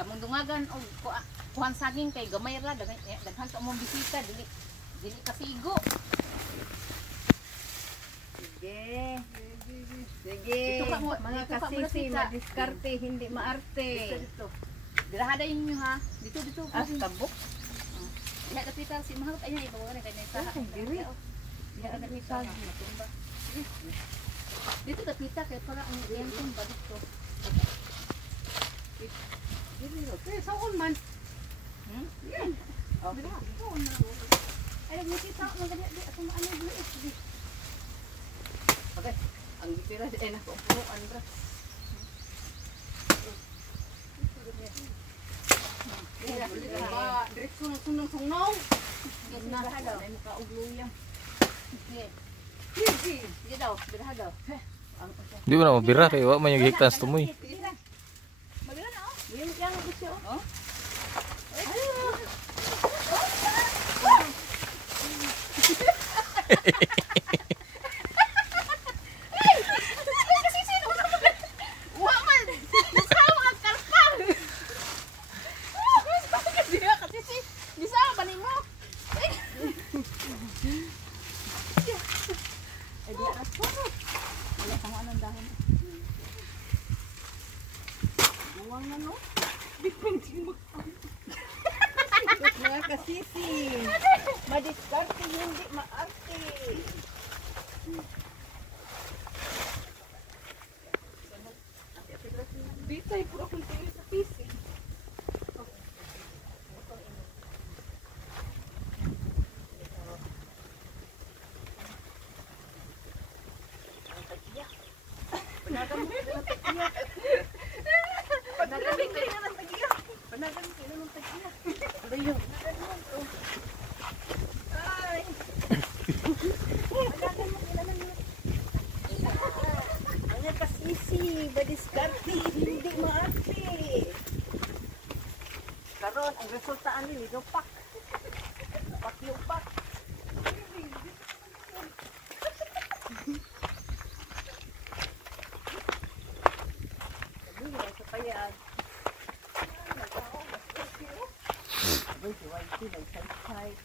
among dungagan og kuhan saging kay gamay ra daghan sa among bisita dili kasigo. Sige. Sige. Mga kasisi, madiskarte, hindi maarte. Dito. Dirahada inyo ha. Dito. Tabok. Diha kapita si mahal ayan ibawa na kay sa. Diri. Diha na sa matumba. Dito kapita kay para ang lentong ba dito. Diri. Saan man? Yan. Oh. Ay nakita mo gani di ato ano dili. Okay. Ang gitira di ay nako punuan bra. Diretso ng sunong-sunong. Yes, dirahada. Ay makaugloyang. Sige. Sige daw, dirahada. Di ba na mabira kay wa man yung higtas tumoy. Magana na oh. Yung yang gusto oh. Mga kasisi, madiskarte, hindi maarte. Bitay po akong tingin sa pisi. Panagan mo kayo ng tagiya. Panagan mo kayo ng tagiya. Panagan mo kayo ng tagiya. Ay. Panagan mo kayo ng mga kasisi, madiskarte, hindi maarte. Karon ang resulta ani lupak. Lupak. Payag. Ay, si Whitey, nag-side-side.